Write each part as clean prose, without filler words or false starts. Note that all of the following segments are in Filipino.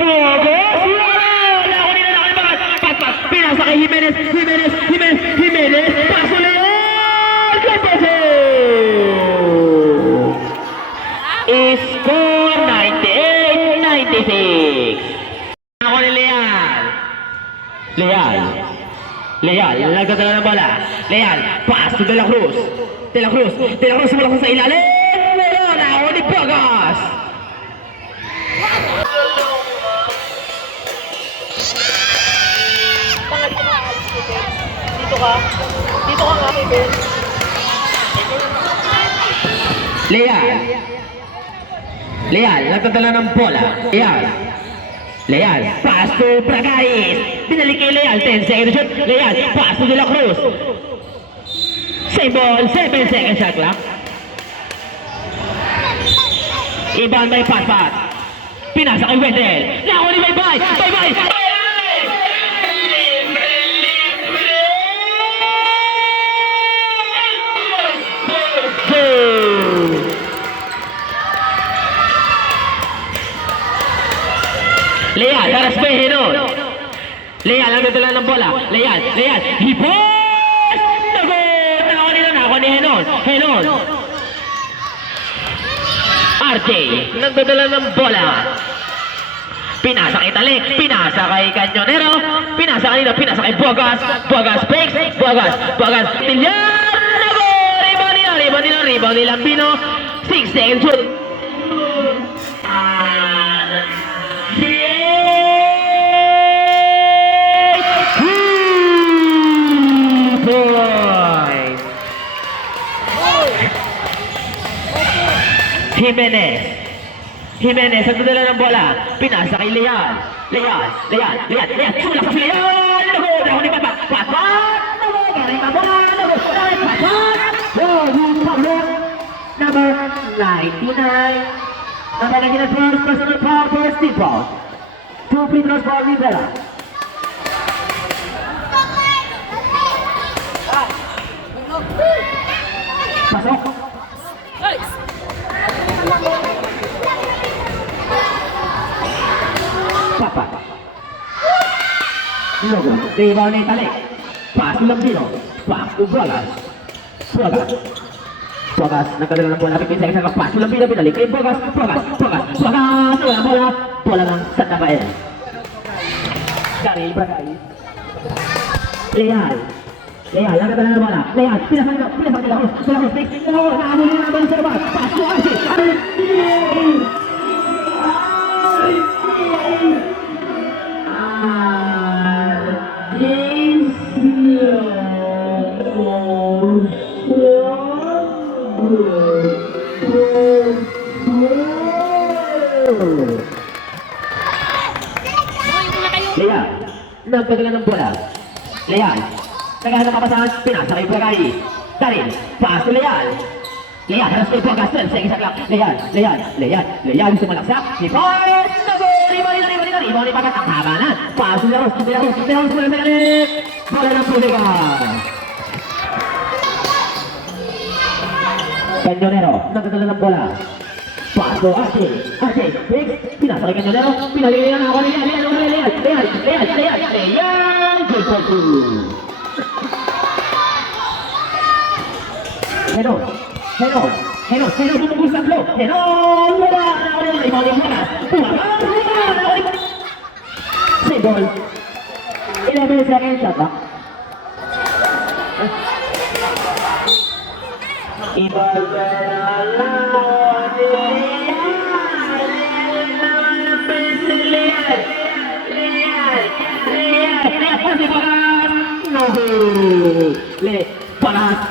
Bogas! Nako nila nakalimakan. Patpat. Pinasa kay Jimenez. Paso Leal. Kapaso! Score 98-96. Ako ni Leal, nagdadala ng bola. Leal, pass to De La Cruz. De La Cruz mula sa ilalim. Meron ako ni Bogas. Dito ka nga, Kevin. Leal, nagdadala ng bola. Leal, pass to Bragais. Binalik kay Leal, 10 seconds shot. Leal, pass to De La Cruz. Same ball, 7 seconds shot clock. Iban may pat. Pinasa kay Wendell. Nako ni Bye-bye. Leal, harus pe Henon. Leal, ang nagdala ng bola. Leal, hipos! Nako ni Henon. RJ, nagdadala ng bola. Pinasa kay Talik, pinasa kay Canyonero, pinasa kay Bogas. Bogas, Tilyan! Nako! Rebound ni Lambino. 6 seconds shoot. Jimenez, ang dadala ng bola. Pinasa kay Leal. Sulak sa Leal. Nako ni Pat. Number 99. Number 99 personal foul for Steve Paul. 2 free throws for Rivera. Pasok. Papa. Logo. Rebound ni Talik. Pass to Lambino. Pass to Bogas. Nakadala ng bola. Pipin sa pass to Lambino. Pinalik kay Bogas. Bola ng Santa Bael. Dari Bragais. Leal, nakadala ng bola. Leal, pinasa nila. Nakamuli na ang bola sa labas. Pass to Archie. Leal, nagpadala ng bola. Leal, naghahanap kapasahan, pinasa kay Bragais. Darin, pass to Leal, harus kay Bogas, 12 seconds clock. Leal, gusto malaksak. Hipos! Rebound ni Bagat, ang habanan. Pass to De La Cruz mula sa galit. Bola ng Puliga. Canyonero, nagdadala ng bola. Pass to RJ, pinasa kay Canyonero. Pinalihan ako ni Leal. Good for two. Henon, tumubos ang flow. Henon, wala. Rebound ni Bogas. Same ball. 11 seconds shot clock.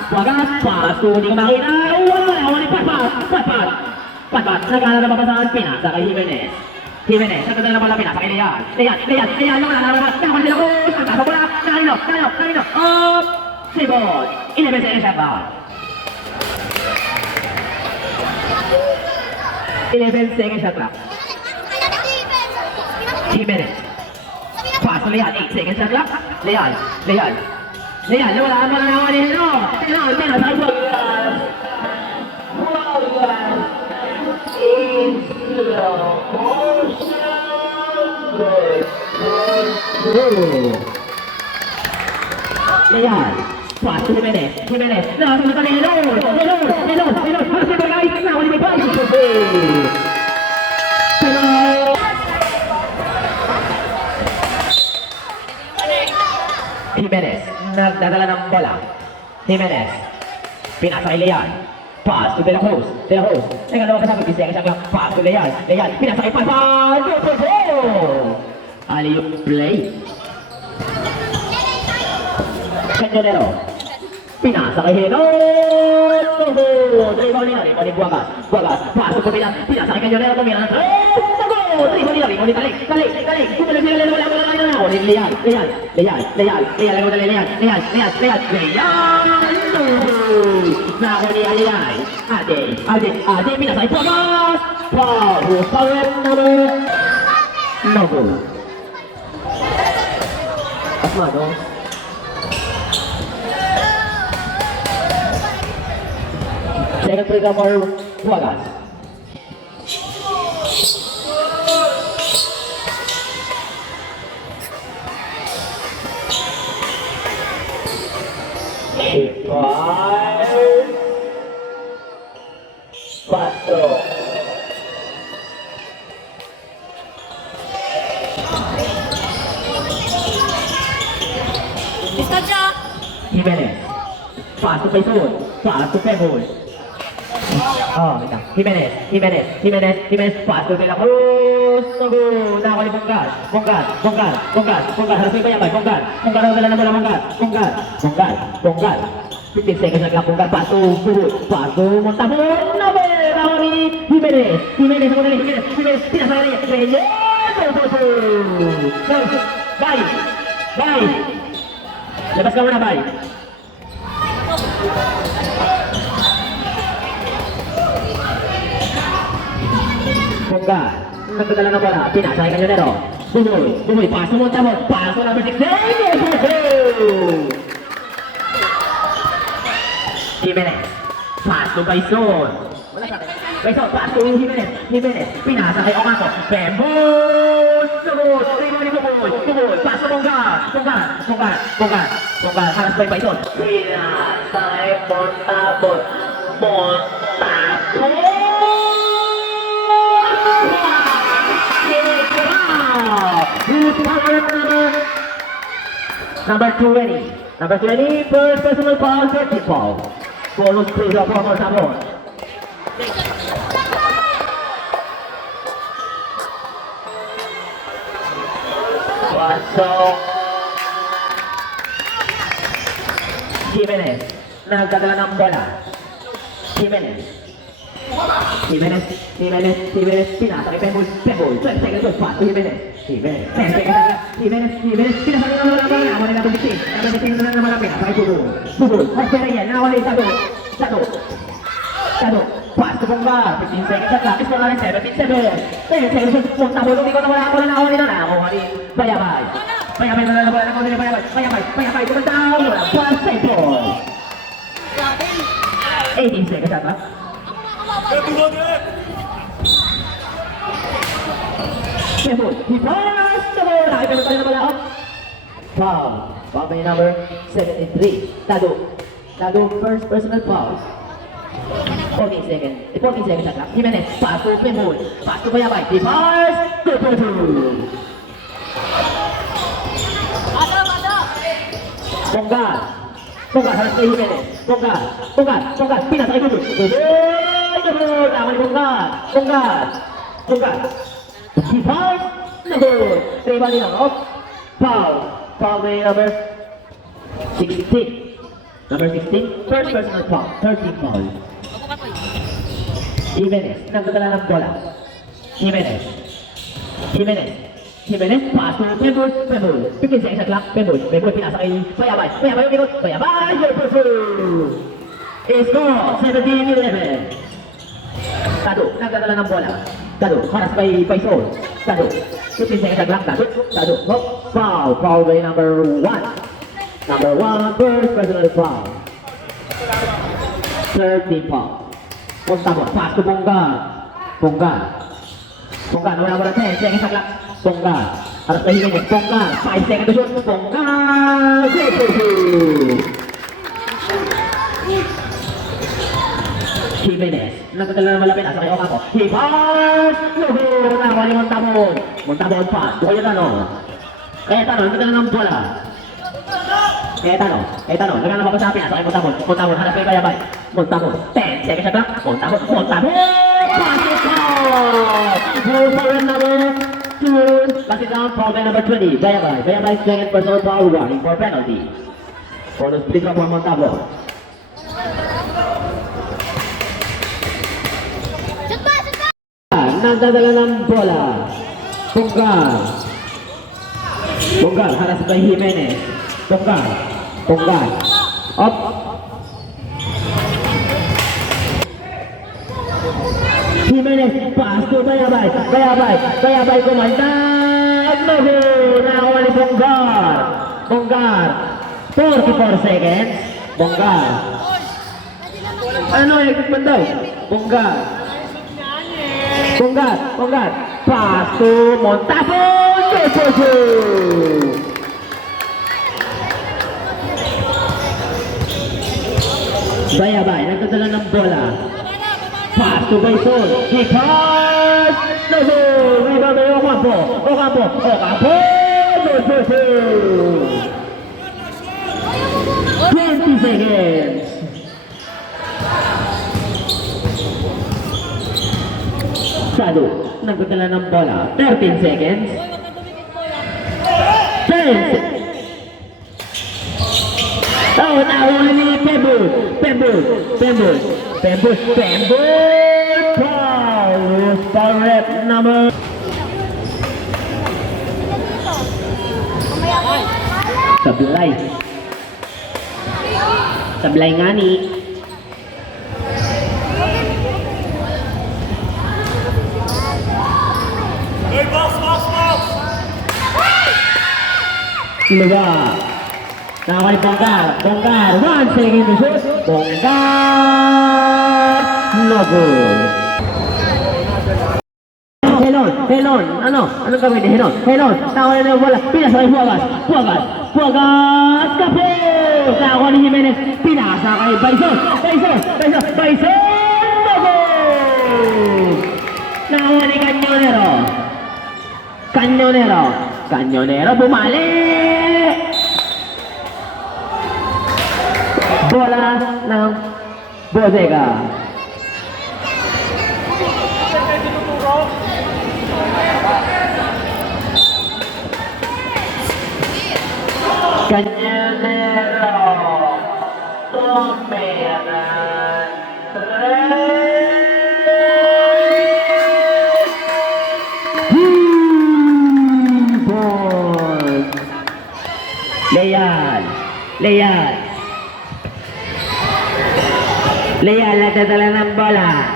Bogas, paso, hindi ka makita. Wala ni Pat. Nagkala na mapasahan, pinasa kay Jimenez. Nagkala na pala pinasa kay Leal. Wala na. Nakapal nila ko. Nagkasa bola. Kanino. Sibol. 11 seconds shot clock. 11 seconds shot clock. Jimenez. Pass to Leal. 8 seconds shot clock. Leal. Wala mo na naman ni Henon. Pinasa kay Bogas. In slow motion. Leal. Pass to Jimenez. Jimenez. Nakasunod ni Helon. Helon. Halos yung bagay. Nakawali may pass. Pero... Jimenez. Nagdadala ng bola. Jimenez. Pinasa kay Leal. Pass to De La Cruz. Teka, luwa pa sa pag-isaya siya lang. Pass to Leal. Pinasa kay Palpan. Alley-oop play. Cañonero. Pinasa kay Henon. Dribble nila. Buwagas. Pasok ko pinasa kay Cañonero. Tumira ng 3. Dribble nila. Kalik. Kumulang sila. Wala. Leal. Nako ni Alilay. Ade. Pinasa kay Buwagas. Power number. No goal. Asmado. Second free throw for Buwagas. Pasto. Distansya! Jimenez. Pass to Payson. Pass to Pebble. Jimenez. Pass to De La Cruz. Nako ni Bongad. Halos may bayabay. Bongad. Ang dala na bola. Bongad. 15 seconds na lang. Bongad. Pass to Montabon. Nako ni Jimenez. Jimenez. Pinasa na niya. Bye. Labas ka muna, bye. Bongad. Nagdadala na bola. Pinasa kay Cañonero. Bumoy. Paso Montabon. Paso number 6. Jimenez. Pass to Payson. Pass to Jimenez. Pinasa kay Ocaso. Bembol. Sugod. Pass to Bongad. Halas pa yung Payson. Pinasa kay Montabon. Number 20, first personal foul, 30 foul. Bonus free throw for Montabon. Pasok. Jimenez. Nagdadala ng bola. Jimenez. Pinasa kay Pebble. 12 seconds. Pass to Jimenez. Jimenez. Pinasa kay ng bola. Ako nila tumitin. Na naman ang pinasa kay Bubul. Pera yan. Nakawali. Sado. Pass to Bongad. 15 seconds at lapis. Wala rin 17. 10 seconds. Montabon. Hindi ko na wala. Ako na nakawali na. Nakawali. Bayabay. Kumantaw. Wala. Pass. 18 seconds at lapis. Pebble. He passed the ball. Nakipagod pa rin na bola. Foul. Foul by number 73. Dado first personal foul. 14 seconds at clock. Jimenez. Pass to Pebble. Pass to Bayabay. He passed to Pebble. Bongad. Halos kay Jimenez. Bongad. Pinasa kay Pebble. Nakawali Bongad. He passed. Dribble nila. Foul by number 16. First personal foul. 13 foul. Jimenez. Nagdadala ng bola. Jimenez. Pass to Pebble. 15 seconds at clock. Pebble. Pinasa kay Bayabay. Bayabay. Score 17-11. Dado. Nagdadala ng bola. Haras kay Payson. 15 seconds at clock. Dado. Foul by number 1. First personal foul. 13 foul. Montabon. Pass to Bongad. Wala 10 seconds at clock. Harap kay Jimenez, Bonggar, 5 seconds to shoot, Bonggar, go! Jimenez, nagkakala na malapit, asa kay Ocampo, Hibas! Lugo! Nakakuha ni Montabon, Montabon pass, Cayetano, nagkakala ng bola. Cayetano, nagkakala pa sa akin, asa kay Montabon, harap kay Bayabay, Montabon, 10 seconds shot clock, Montabon, pass it down! Goal for number 2, pass it down, foul by number 20, Bayabay, second personal foul, running for penalty. Bonus free throw for Montabon. Nagdadala ng bola. Bonggar, haras kay Jimenez. Bonggar. Up. Jimenez, pass to Bayabay, kumandang. Lugo! Nakakuha ni Bonggar. 44 seconds. Bonggar. Ano, ikot daw? Bonggar, pass to Montabon, go! Bayabay, nagdadala ng bola. Pass to Baison, he pass, go! Rebound by Ocampo, go! 20 seconds. Sado, nagdadala ng bola. 13 seconds. 10 Oh, nahuli ni Pembul. Foul rep number. Sablay nga ni. Luga. Nakakay Bonggar. 1 second to shoot. Bonggar. No good. Helon. Anong gawin ni Helon? Nakakay na yung bola. Pinasa kay Buagas. Kapos. Nakakay ni Jimenez. Pinasa kay Baison. No good. Nakakay ni Cañonero bumalik! Bola ng Bodega. Cañonero Tomeran 3 points. Leal nagdadala ng bola.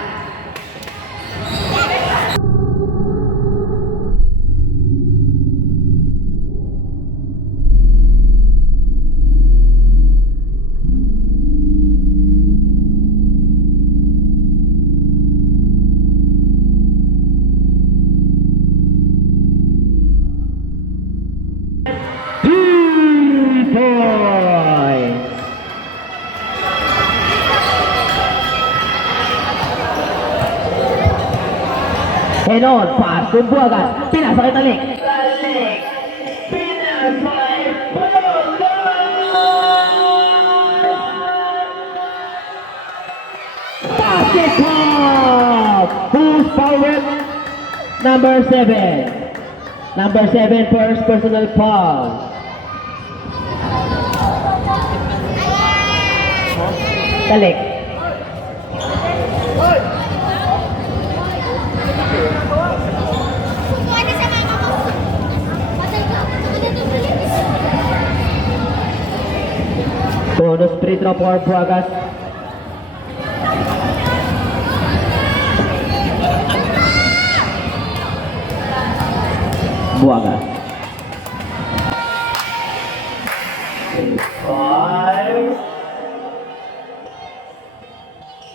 Helon, pass to Buagas. Pinasa kay Talik. Basketball! Who's power? Number 7. Number 7 first personal foul. Talik. Bonus free throw for Buagas.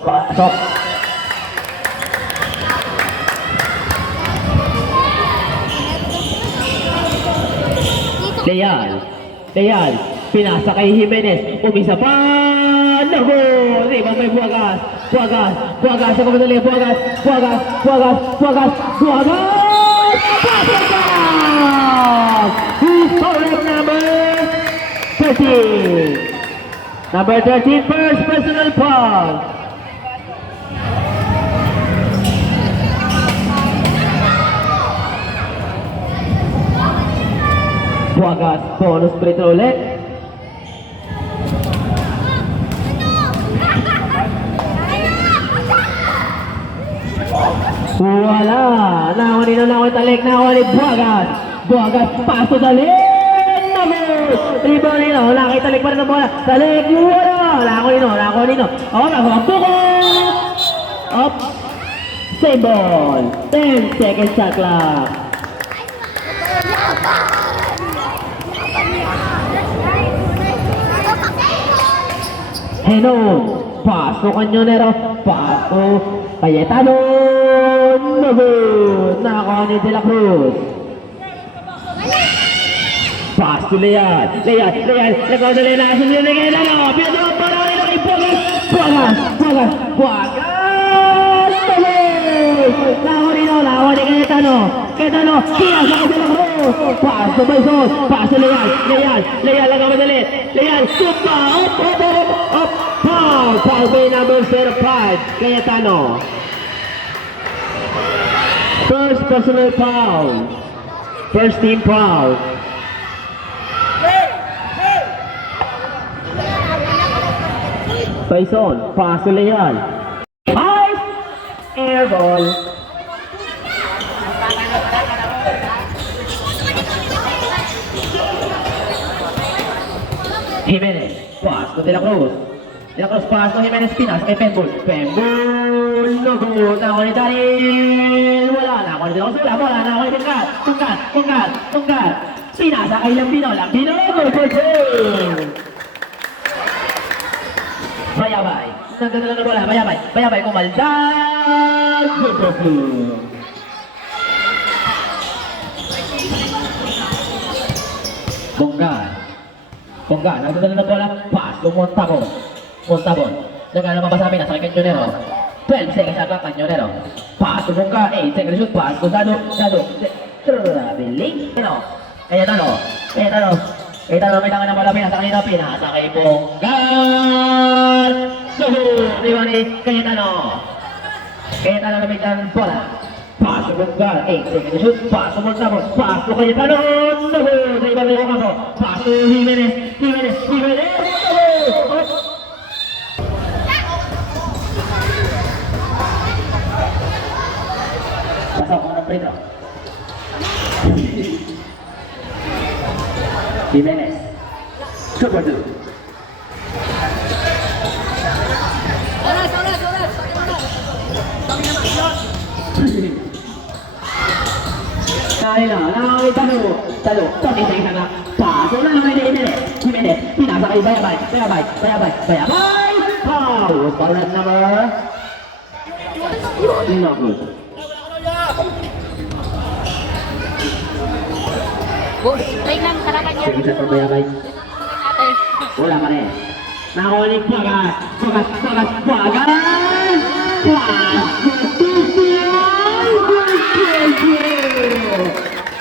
Pasok. Leal, pinasa kay Jimenez, umisa pa, naku, ribang may Buagas, sa kamadali, Buagas, historic number 13, first personal foul. Buagas, bonus free throw ulit. Wala! Nakawin talik, Buagas, paso dali! Namu! Rebound nino, nakitalik pa rin ang bola. Talik, wala! Nakawin nino. Buko! Up! Same ball! 10 seconds shot clock. Henong, paso Kanyonero, paso Cayetano, nakakuha ni De La Cruz. Paso Leal, nagkaudali na sa sila ni Cayetano, pinatawag pa na nila kay Buagas, nakakuha ni Cayetano, kaya sa De La Cruz, paso Baison, paso Leal, nagkaudali, supa, up, foul by number 05, Cayetano. First personal foul. First team foul. Baison, paso Leal. Ice! Air ball. Jimenez, paso De La Cruz. paso Jimenez Pinas kay Pembul. Lugot na ako ni Daryl. Wala na ako ni Dela bola na ako ni Tungkat. Pinasa kay Lambino. Good goal. Bayabay. Nagdadala na bola. Bayabay kumaldan. Good goal. Bongga, nagdadala na bola. Pass to Montabon. Nagana mapasabi na sa Kanyonero. 12 seconds shot clock, Kanyonero. Pass to Bongga, 8 seconds shoot, pass to Dado. Traveling. Cayetano, may tangan ng bola, pinasa kay Bongga. Iwan ni Cayetano na may tangan ng bola. Pass to Bongga, 8 seconds shoot, pass to Montabon, pass to Cayetano. Sa iba may kampo. Pass to Jimenez. Pasok ko ng prito. Jimenez. Super 2. Talo. Tony sa isang paso na naman ni Jimenez. Pinasa kay Bayabay. Foul. Foul number. Good. Boss, break lang sa lakan niya. Sige sa Bayabay. Wala pa rin. Nakulik Buagas.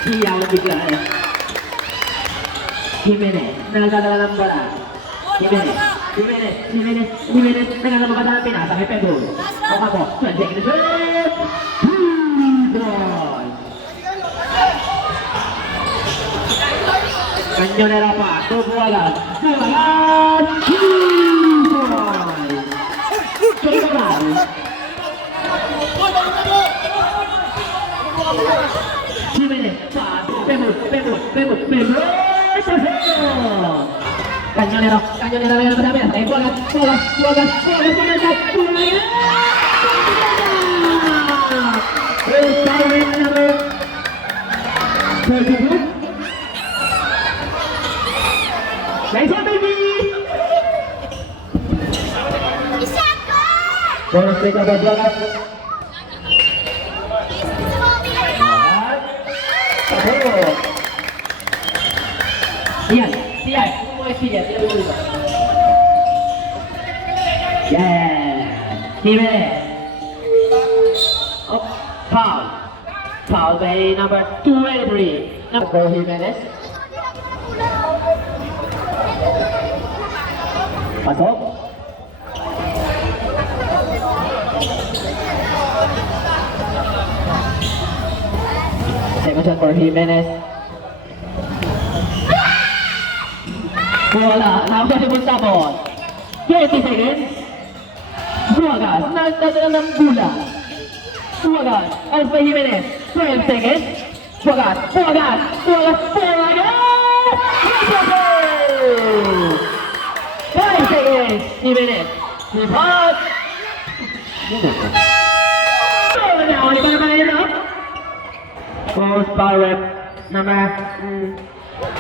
Siyaw bigla eh. Jimenez, nagdadala ng bola. Jimenez, nagdadala ng pinasa kay Pedro. Okapo, 20 seconds shoot. Goal. Kanyonero pa, Buagas. Goal. Jimenez, Pedro. Kanyonero na madami. Ay, Buagas. Retiring number 32. Nice one, baby! Bonus play buat Buagas. experience. Ilang minuto? Yeah! Jimenez. Oh, foul. Foul by number 283. Number 4, Jimenez. Pasok. Second shot for Jimenez. Wala. Nakapasibon tapon. 20 seconds. Buwagas. Nagdadala ng bola. Buwagas. Alas pa Jimenez. 12 seconds. Buwagas. Buwagas. Buwagas. Buwagas. 5 seconds. Jimenez. Report. Nakawali pa naman yun, no? Post power rep. Number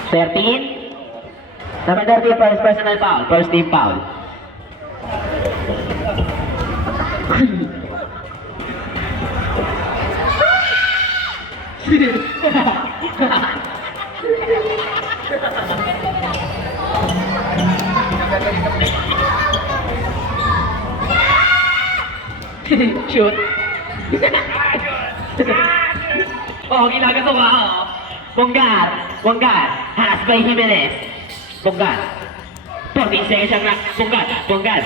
13. Number 30, first personal foul. First team foul. Shoot. Oh, ginagawa ko. Bonggar. Bonggar. Has by Jimenez. Bonggar. 14 seconds ang rock. Bonggar. Bonggar.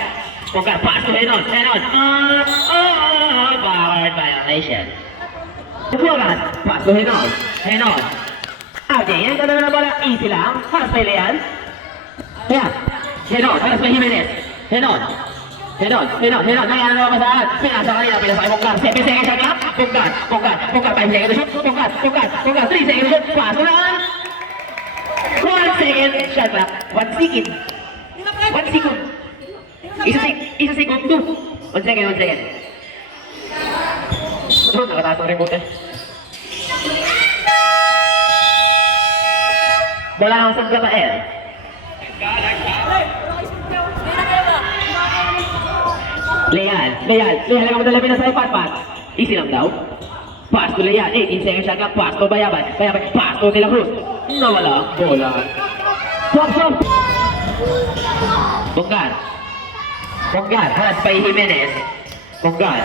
Bonggar. Pass to Henon. Henon. Backward violation. Bonggar. Pass to Henon. Henon. Okay, yan ka na bola. Easy lang. Has by Leal. Ayan. Henon. Has by Jimenez. Henon. Henon, Henon, Henon, nangyari na masahan. Pinasa kanina, pinasa kay Bonggar. 7 seconds ang clock. Bonggar, Bonggar, Bonggar, 5 seconds to shoot. Bonggar, Bonggar, Bonggar, 3 seconds to shoot. Paso lang. 1 second. Shot clock. 1 second. 1 second. Isa segundo. 1 second, 1 second. Oh, nakataas ang remote eh. Bola ang San Rafael. Leal ang madala pinasa sa pat. Easy lang daw. Pass to Leal, 18 seconds shot clock. Pass to Bayabay, pass to De La Cruz. Nawala, bola. Stop. Bonggar, halas pa Jimenez. Bonggar.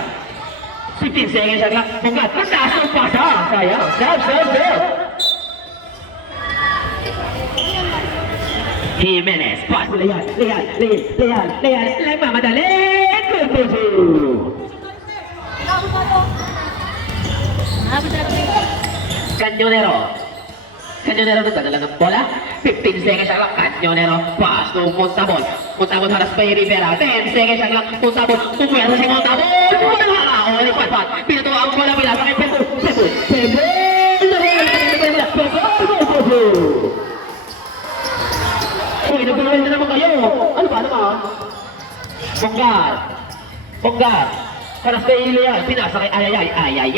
15 seconds shot clock. Bonggar, mataas ang pasa. Sayang, serve. Jimenez, pass to Leal. Nagmamadali. Canyonero nagdadala ng bola. 15 seconds ang lang. Canyonero, pass to Montabon. Montabon haras pa yung Rivera. 10 seconds ang lang. Montabon, pumwera si Montabon. Wala! O, pat. Pinatuwa ang bola bila. Bakit Pepo? Uy, nagpapalala na naman kayo. Ano ba? Bonggar. Para sa Ilian, pinasa kay Ayayay.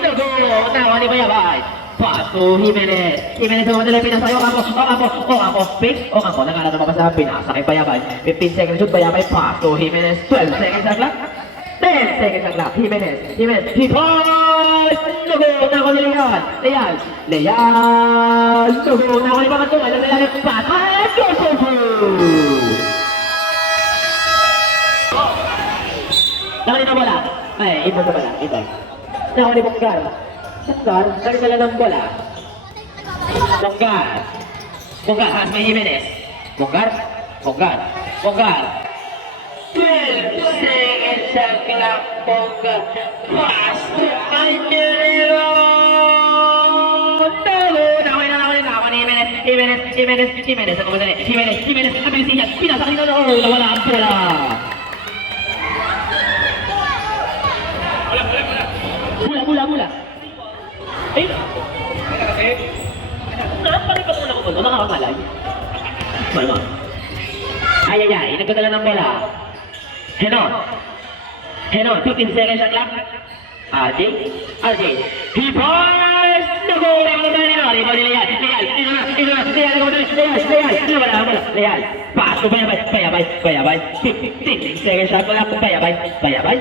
Nago! Nawa ni Bayabay. Pass to Jimenez. Jimenez ang madala pinasa. Ocampo. Fix. Ocampo. Nangala naman ka sa pinasa kay Bayabay. 15 seconds shoot. Bayabay. Pass to Jimenez. 12 seconds ang clock. 10 seconds ang clock. Jimenez. Hit-hard! Nago! Nawa ni Leal. Nago! Nawa ni Pamanto. Alam na lang. Pass. Go! Nakali na bola. Ay, iba sa bola. Ito. Nakali Bonggar. Bonggar, nakali ng bola. Bonggar, has may Jimenez. Bonggar. 12 seconds sa clock. Bonggar. Pass to Canyonero. Nakali ni Jimenez. Ako ba Jimenez. Abilis niya. Pinasa kanina na. Nawala ang bola. Mula. Ayun. Nakapalik pa muna ko doon. Makakamalay. Malma. Ayayay. Nagkadala ng bola. Henon. 15 seconds ang clock. RJ. He pass! Nago! Rebound ni Leal. Leal. Pass to Bayabay. 15 seconds ang clock. Bayabay.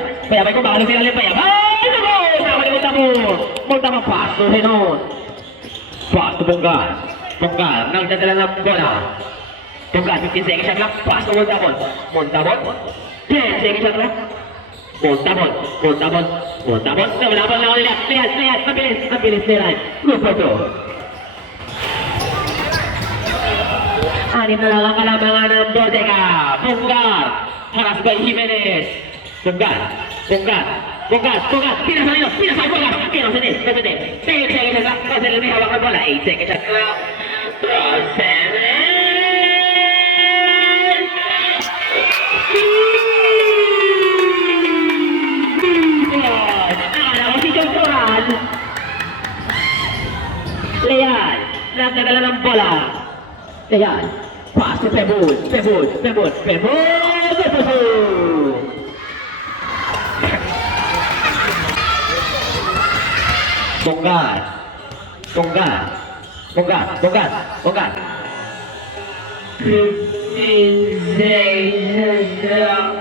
Kung bakalo sila Bayabay. Nago! Montabon pass to Henon. Pass to Bonggar. Nagdadala ng bola. Tunggal, 15 seconds shot clock. Pass to Montabon. Montabon. 10 seconds shot clock. Montabon. Montabon. Montabon. Laban lang ulit. Lihat. Mabilis nila. Super 2. Anim na lang ang kalamangan ng Bodega. Bunggar. Haras by Jimenez. Bunggar. Pinasay Bunggar. Pinasay. 10 seconds shot clock. Rosel may hawak ng bola. 8 seconds shot clock. Rosel. Leal, nagdadala ng bola. Leal, pass to Pebul. Bonggar. 15 seconds.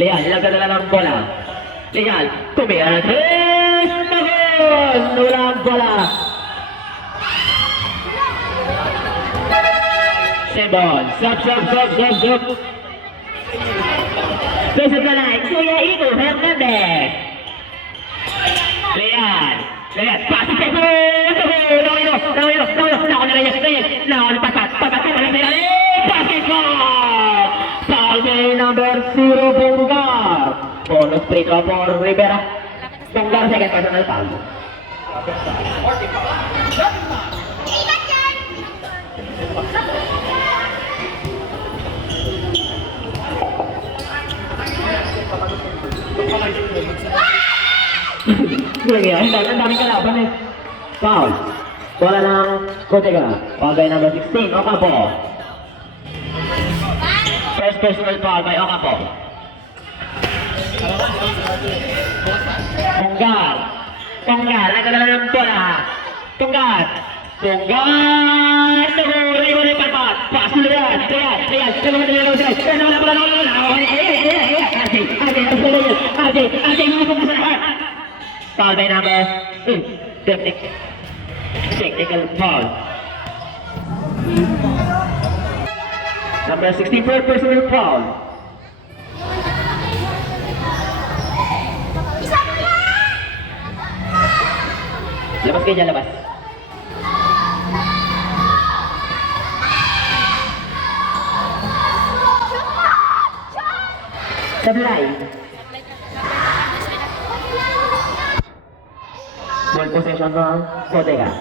Leal, nagdadala ng bola. Leal, tumira ng 3. Nagol! Wala ang bola. Sebon, stop. Base of the line, Kuya Ito Hernandez. Leal, pass to Pebul. Basketball! Foul by number 0, Bunggar. Bonus free throw for Rivera. Bunggar, second personal foul. Sige, ang daming kalaban eh. Foul. Bola ng Bodega. Foul by number 16, Ocampo. First personal foul by Ocampo. Tunggal, nagdala ng bola. Tunggal. Nagulay palpat. Pass to Leal. Foul by number 8. Technical foul. Number 64, personal foul. Labas kayo dyan, labas. Sablay. Ball possession ng Bodega.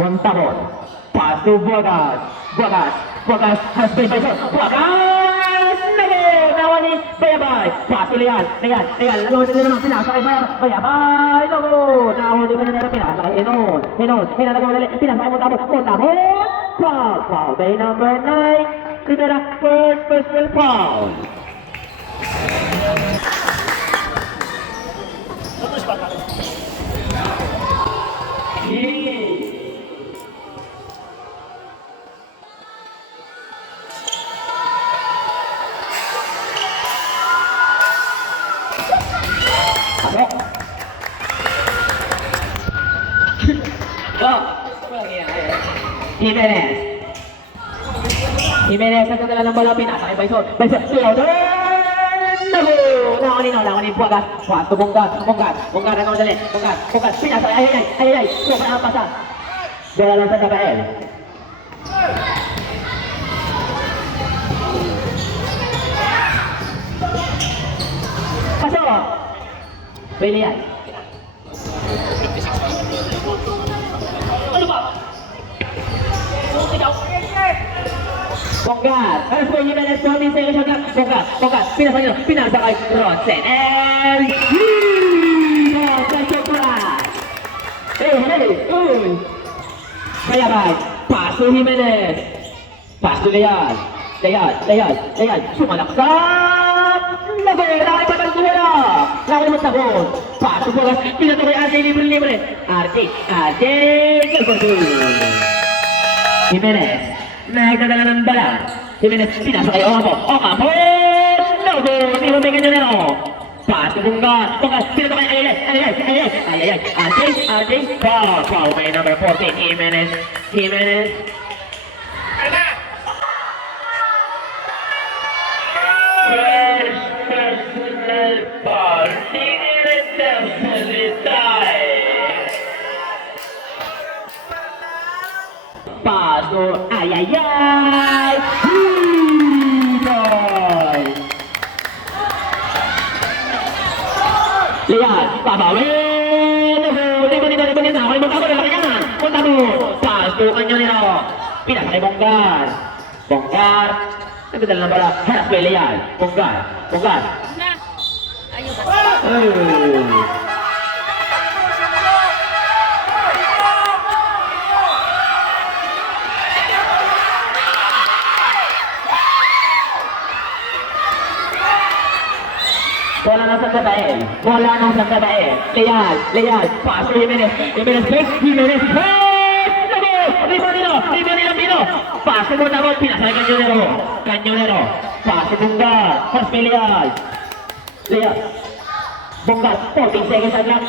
Montabon. Pass to Bogas has been by shot. Bogas! Nawa ni Bayabay. Pass to Leal. Nawa nila naman pinasa kay Bayabay. Nawa nila naman pinasa kay Enon. Hinanagawa nila. Pinasa kay Montabon. Foul by number 9. Rivera, first personal foul. Jimenez ang kadala ng bola, pinasa kay Bison, Nakunin Bogas, pass to Bunggar, ano dali, Bunggar, pinasa, ay, sobrang ang pasa. Bola lang sa Rafael. Pasok! William. Ano ba? Bonggar, alas po yung Jimenez, 14 seconds shot clock. Bonggar, pinasa kay Rodsen, and Rodsen chocolate. Bayabay, pass to Jimenez, pass to Leal, sumalaksak, nakipagpagduwala, nakulimot na ball, pass to Bogas, pinatuloy RJ, libre, RJ, Jimenez, nagdadala ng bala. Jimenez, pinasa kay Ocampo. Ganyonero. Pass to Bunga. Bunga, sino ba kayo? Ay. RJ. Foul by number 14, Jimenez. First personal foul. Paso, ay! Goal! Lihat, babawin! Di ba na? Punta mo! Paso, Ganyonero. Pinasa kay Bonggar. Nagdala na pala. Harap kay Lian. Bonggar. Na. Ayaw ba? Bola ng Santa Bae. Lian. Paso Jimenez. Jimenez. Rebound nilo. Paso mo na pinasa kay Ganyonero. Paso Bunga. Harap kay Lian. Bunga. 14 seconds ang lang.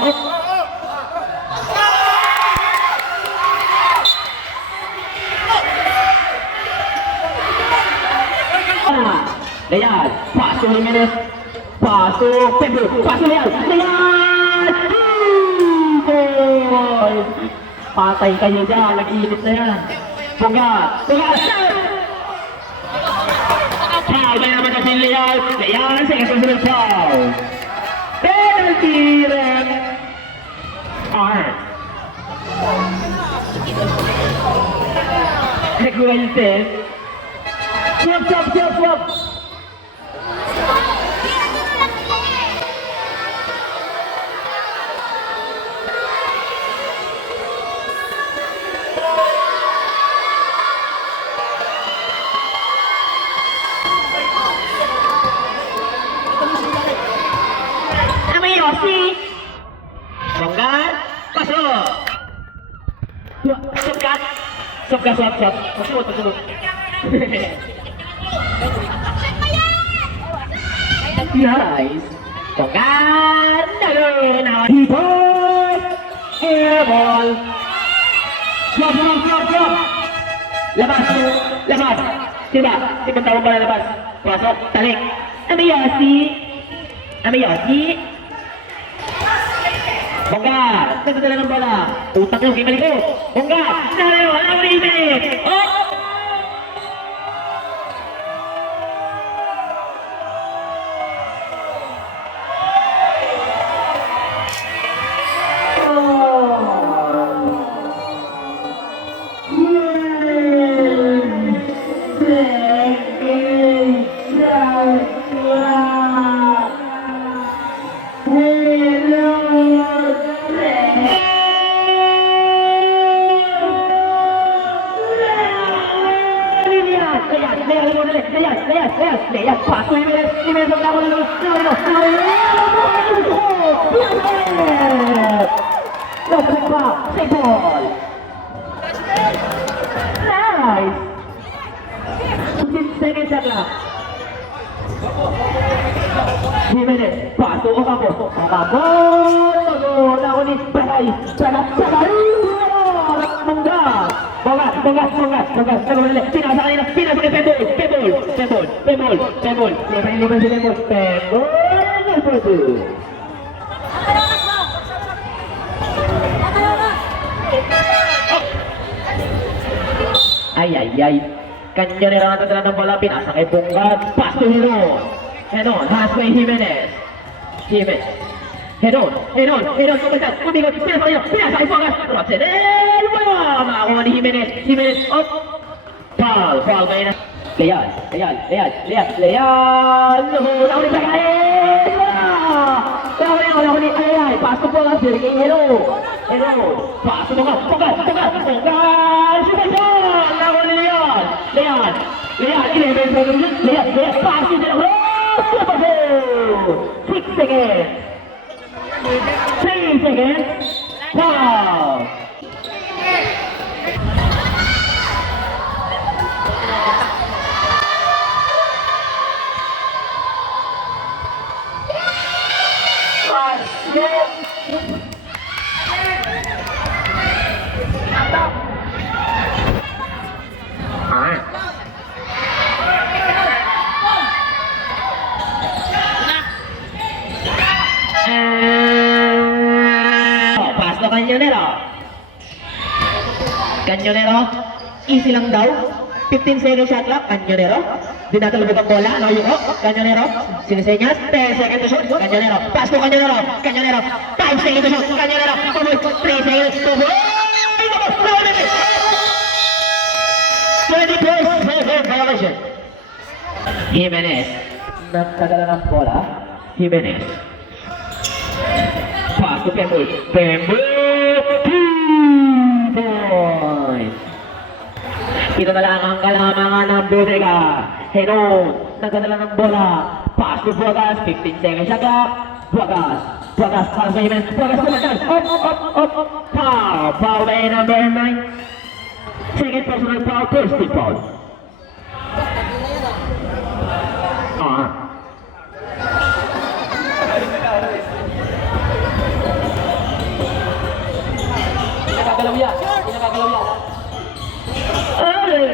Lian. Paso Jimenez. Paso Lian. Goal! Patay kayo dyan, nag-iinit na yan. Bunga! Foul ba naman na si Lian? Second personal foul. Penalty rin. Recueltes. Swap. Bonggar, pasok. Swap. Pasok. Nice. Bonggar, nawa. Hipot. Airball. Swap. Labas. Sino tawag ba na labas? Pasok, talik. Amiyosi. Bonggar, nagdadala ng bola. Utak yung kimaliko. Bonggar, alam mo ni Jimenez. Lian, paso Jimenez ang laban ng Nobalik pa, save ball. Nice. 15 seconds ang lang. Jimenez, paso Okafor. Ako ni Bagay. Bongas. Pinasa kanina. Pinasa kay Pebol. Liban si Pebol. Ay. Ganyonero ang natadala ng bola. Pinasa kay Bongas. Paso Heron. Halfway Jimenez. Heron, kumikat, pinasa kay Bongas. Rosedel, wala! Makakuha ni Jimenez. Foul ba yun? Lian. Nakuli sa kain! Nakuli, ay, paso po lang, Sergey Heron. Paso mo nga, Bongas! Nakuli Lian, 11 seconds, Lian, paso din ako! 6 seconds! 3 seconds. Foul. Pass to Cañonero. Cañonero. Easy lang daw. 15 seconds shot clock. Cañonero. Di natalabog ang bola. No, yung Cañonero. Sinisenyas. 10 seconds to shoot. Cañonero. Pass to Cañonero. Cañonero. 5 seconds to shoot. Cañonero. 3 seconds to shoot. 20 points. Violation. Jimenez. Nagkagala ng bola. Jimenez. Pass to Pembul. Pembul. 2 points. Ito na lang ang kalamangan ng Bodega. Heno. Nagkagala ng bola. Pass to Buagas. 15 seconds shot clock. Buagas. Buagas para sa Jimenez. Buagas kumandan. Up. Foul. Foul by number 9. Second personal foul. First team foul. Pinakagalaw yan. Pinakagalaw yan.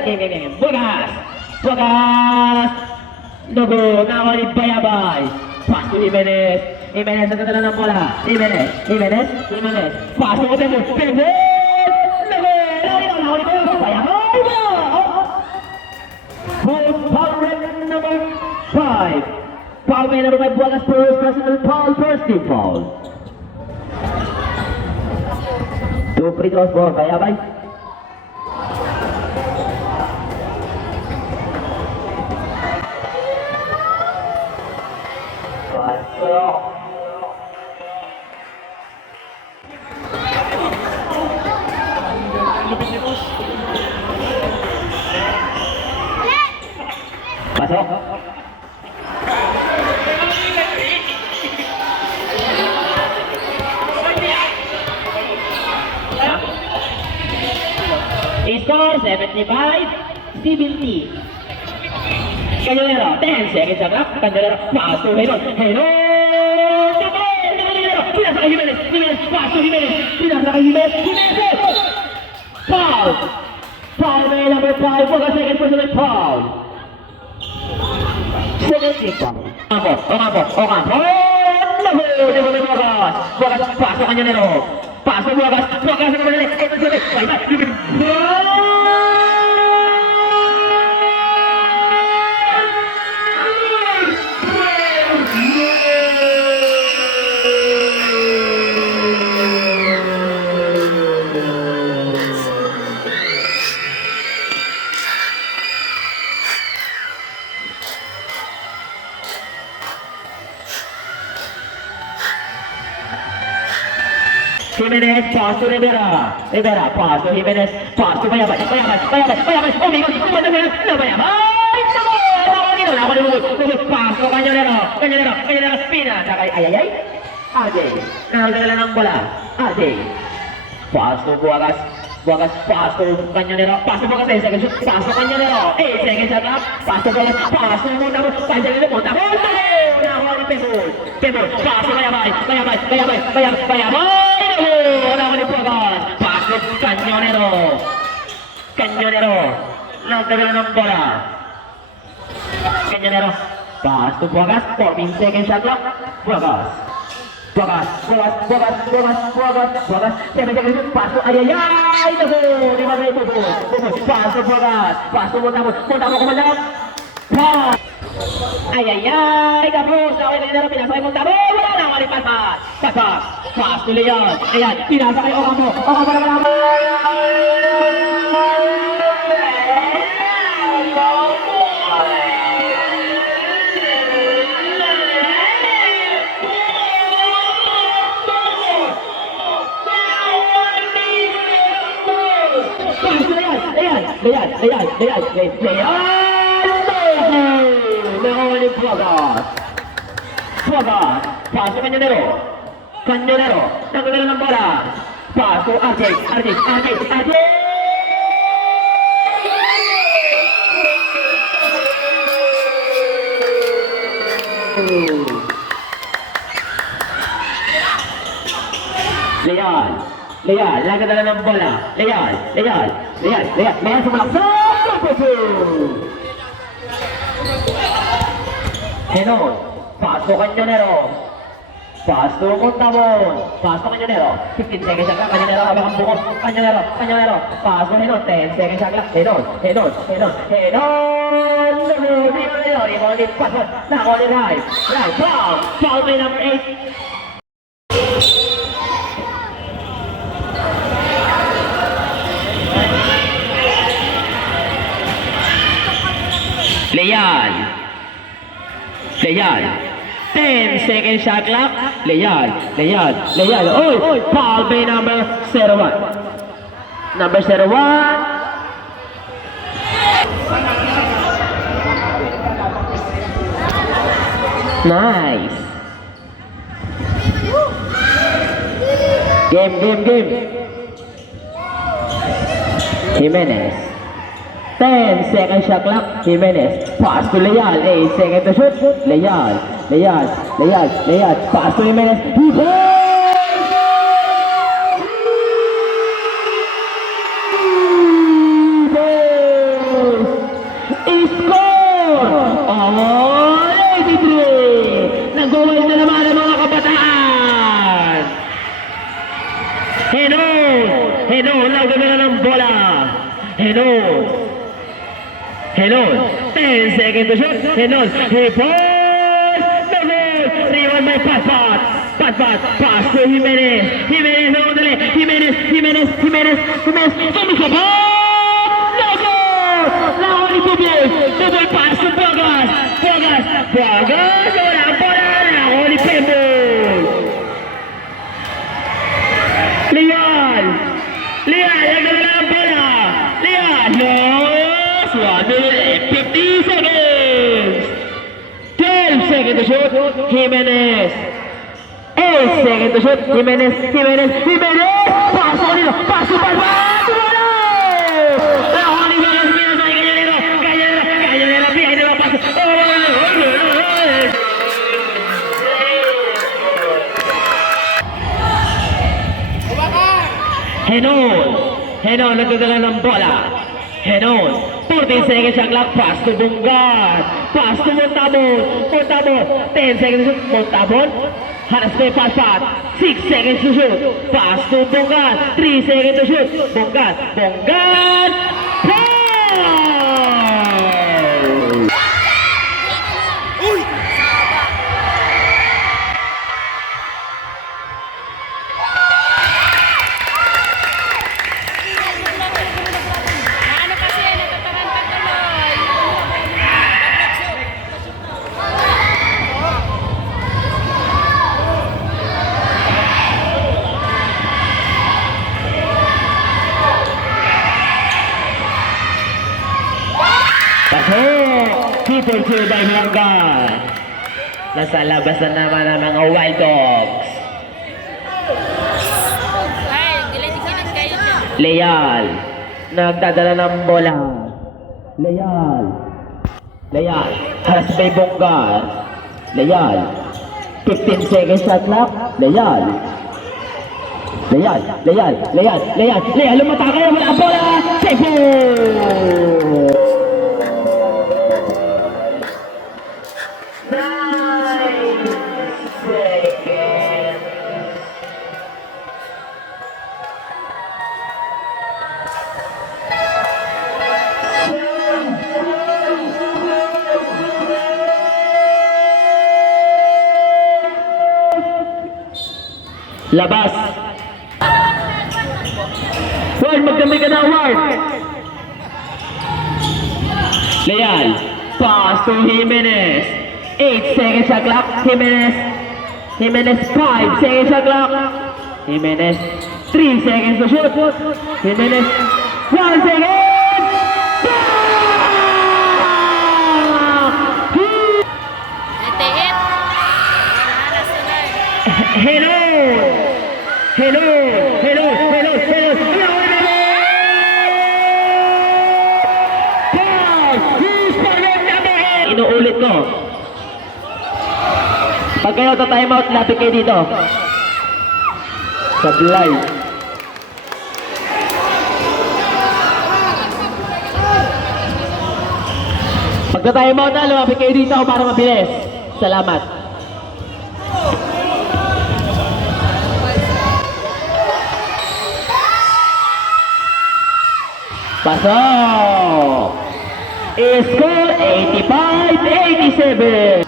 Game. Buagas. Buagas. Nogo. Nawali Bayabay. Pass to Jimenez. Jimenez ang katala ng bola. Jimenez. Pass to Pembul. Pembul. Nogo. Nawali Bayabay. Foul number 5. Foul by number 5. Buagas first personal foul. First team foul. 2 free throws for Bayabay. Pasok. Score 75-70. Cañonero, 10 seconds shot clock. Cañonero, pass to Heron. Pinasa kay Jimenez. Pass to Jimenez. Pinasa kay Jimenez. Foul. Foul by number 5. Buagas second personal foul. Second team foul. Ocampo. Naku, di Buagas. Buagas, pass to Cañonero. Pass to Buagas. Buagas ang madali. Ito sila. Jimenez, pass to Rivera, pass to Jimenez, pass to Bayabay, umigot, kumanda na Bayabay, pass to Cañonero, spina, kay Ayayay, RJ, nakagala ng bola, RJ, pass to Buagas, pass to Cañonero, pass to Buagas, 10 seconds shoot, pass to Cañonero, 8 seconds shot clock, pass to Buagas, pass to Montamo, 5 seconds to Montamo, Pembul, pass to Bayabay, nawali Buagas, pass to Cañonero, nagdagala ng bola, Cañonero, pass to Buagas, 14 seconds shot clock, Buagas, 7 seconds shoot, pass to Ayayay, naku, di ba na ito, pass to Buagas, pass to Montamo kumandang, pass, Ayayay, kapos, nawali Cañonero, pinasa kay Montamo, wala na, wali pass to Leon, ayan, pinasa kay Ocampo naman, Nawali Buagas, pass to Cañonero, nagdadala ng bola, pass to RJ. Leon. Leon, nagdala ng bola. Leon. Leon sumalaksak. Henon. Pass to Cañonero. Pass to Montabon. Pass to Cañonero. 15 seconds ang clock. Cañonero, habang ang bukod. Cañonero. Pass to Henon. 10 seconds ang clock. Henon. Rebound in pass. Now on the right. Foul. Foul by number 8. Leon. 10 seconds shot clock. Leon. Oy, foul by number 01. Number 01. Nice. Game. Jimenez. 10 seconds shot clock. Jimenez. Pass to Leal. 8 seconds to shoot. Leal. Pass to Jimenez. He score! Oh, 83! Nag-goal na naman ang mga kabataan! Henon, nagdala ng bola. Henon, 10 seconds to shoot. Henon, he post the goal. Rebound by Patpat. Pass to Jimenez. Jimenez. Sumisabot! No goal! Nahuli ni Bubis. Double pass to Bogas. Walang bola. Nahuli Pembol. Leon, nagdala ng bola. Leon, lost 1 minute 50 seconds. 12 seconds to shoot. Jimenez. 8 seconds to shoot. Jimenez. Pass to Balbas. Nahuli Jimenez. Cañonero. Behind the pass. Henon, nagdadala ng bola. 14 seconds ang clock. Pass to Bungar. Pass to Montabon. 10 seconds to shoot. Montabon. Hanas pa yung pass. 6 seconds to shoot. Pass to Bungar. 3 seconds to shoot. Bungar. Foul! Ano kasi, natataranta tuloy. People to by Bungar. Nasa labas na naman ang mga Wild Dogs. Ay, gilit kayo siya. Leal, nagdadala ng bola. Leal, haras by Bungar. Leal, 15 seconds shot clock. Leal, lumata kayo, wala ang bola. Safe! Labas. Ward, magdamay ka na, Ward. Leal, pass to Jimenez. 8 seconds sa clock. Jimenez, 5 seconds sa clock. Jimenez, 3 seconds to shoot. Jimenez, 1 second. Natiit. Naras tuloy. Hello. Inuulit ko. Pag kayo to time out, lapit kayo dito. Sablay. Pagka-time out na, lumapit kayo dito para mabilis. Salamat. Pasok! Score 85-87.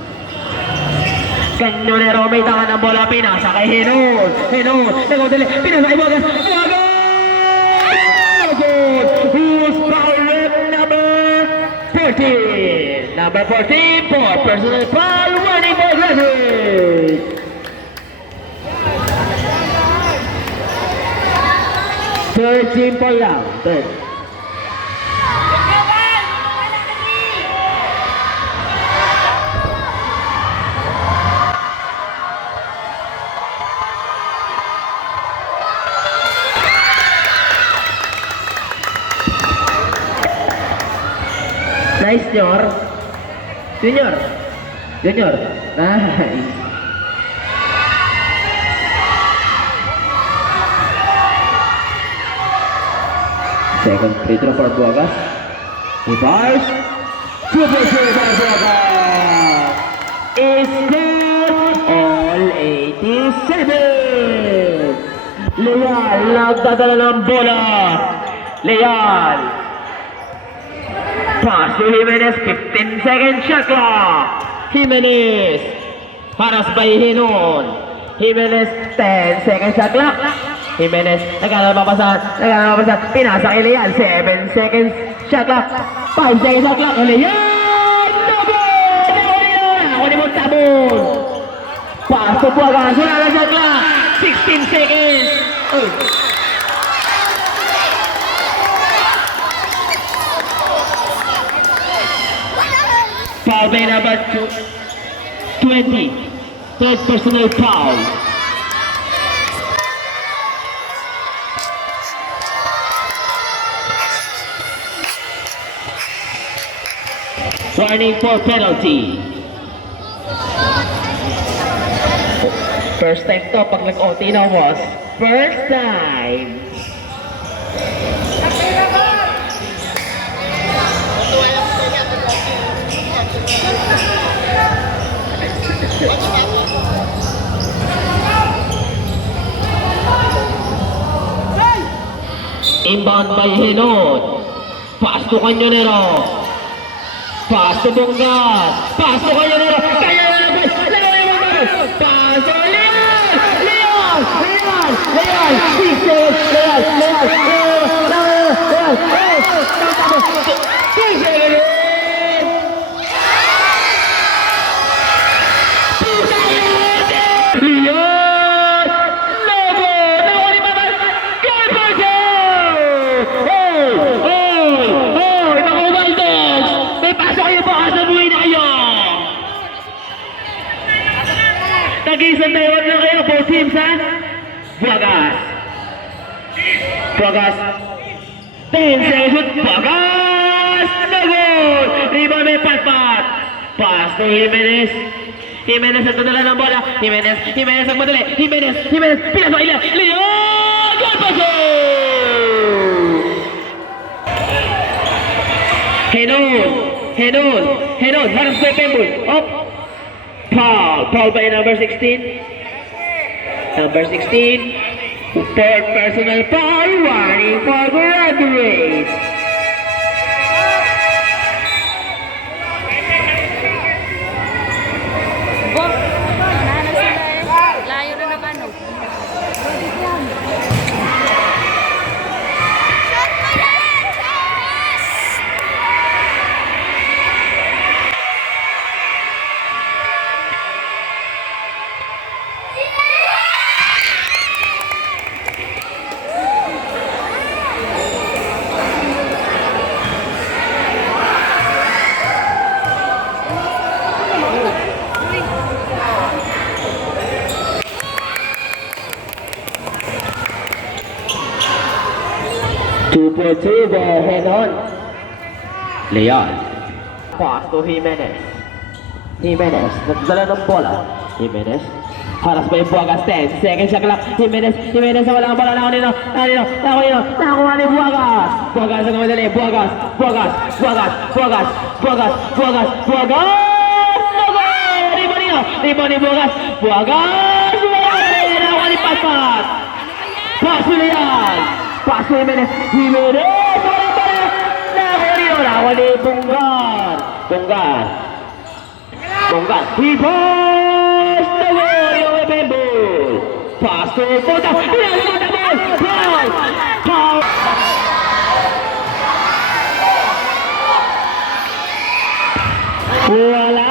Kanyonero may tama ng bola, pinasa kay Henon. Henon, nagawdali, pinasa kay Bogas. Bogas! Who's foul rep number 14? Number 14 for personal foul, running for referee. Third team po lang. Third. Nice, Junior. Junior. Junior. Nice. Second free throw for Bogas. He fires. Super save by Bogas. It's good. All 87. Leal nagdadala ng bola. Leal. Pass to Jimenez, 15 seconds shot clock. Jimenez, paras by Henon. Jimenez, 10 seconds shot clock. Jimenez, nagkakapapasan, pinasa kay Leal, 7 seconds shot clock. 5 seconds shot clock, Leal! Ako ni Montabon. Pass to Bogas, wala na shot clock. 16 seconds. Foul by number 20. Third personal foul. Warning for penalty. First time to pag nag-OT na was. First time. Inbound by Henon. Pass to Canyonero. Pass to Bongas. Pass to Canyonero. Canyonero. Pass to Leal. Leal. Leal. Leal. Leal. Nag-isang taiwan lang kayo, both teams ha? Bogas. Bogas. 10 seconds, Bogas! Nagol! Rebound may pat-pat. Pass to Jimenez. Jimenez ang dadala ng bola. Jimenez ang madali. Jimenez, pinasok ila. Leon! Goal paso! Henon, harap sa Pembol. Up. Foul by number 16. Number 16. Third personal foul, warning for graduate. Bob, nahanap sila eh. Layo na naman, no? Two for two by Henon. Leal. Pass to Jimenez. Nagdala ng bola. Jimenez. Haras pa yung Buagas, 10 seconds siya clock. Jimenez na wala ang bola. Nakuha ni Buagas. Buagas ang kamadali. Buagas. Rebound ni Buagas. Buagas. Nakuha ni Paspas. Paso na yan. Paso Jimenez. Nakuha ni Bunggar. He pass the ball, yung ball. Pass to Bota. Foul. Wala.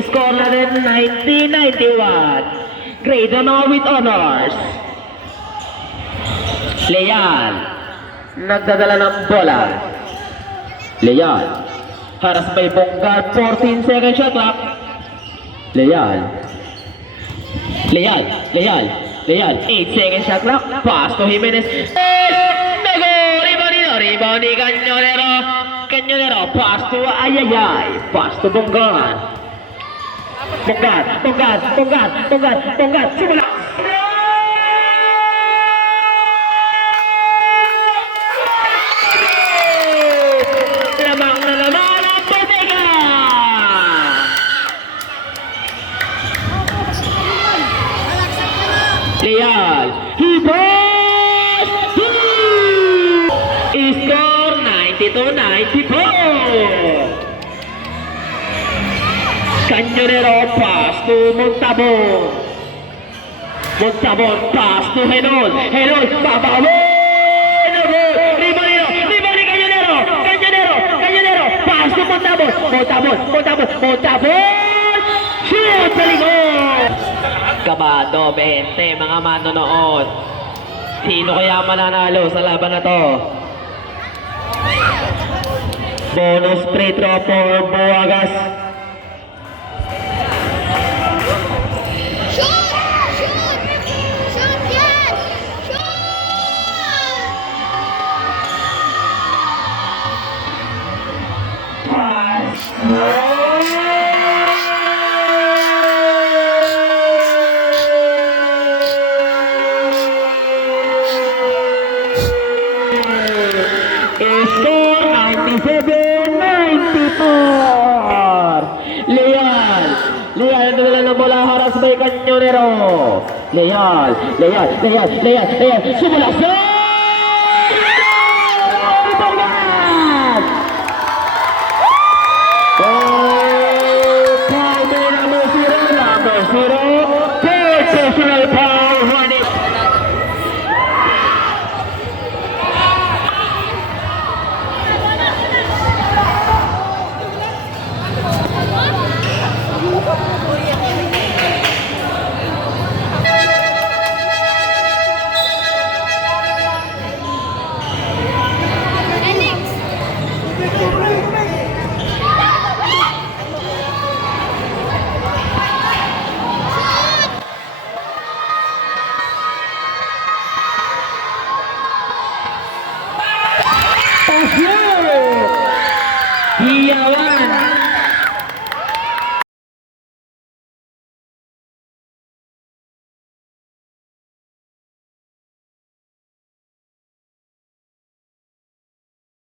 Score na rin 1991. Grade on with honors. Leal. Nagdadala ng bola. Leal. Haras by Bonggar. 14 seconds shot clock. Leal. 8 seconds shot clock. Pass to Jimenez. Rebound ni Cañonero. Pass to Ayayay. Pass to Bonggar. Bonggar. Simula. Lamang na naman ang Bodega. Leal. He pass. Score 92-94. Cañonero pass to Montabon. Pass to Henol. Babawin! Rebound ni Cañonero. Pass to Montabon. Shoot sa likod. Kabado 20 mga manonood. Sino kaya mananalo sa laban na to? Bonus free throw for Buagas. Leal, nagdala ng bola, haras by Cañonero. Leal. Simula sa Buagas! Foul by number 0. Personal foul, Juanes.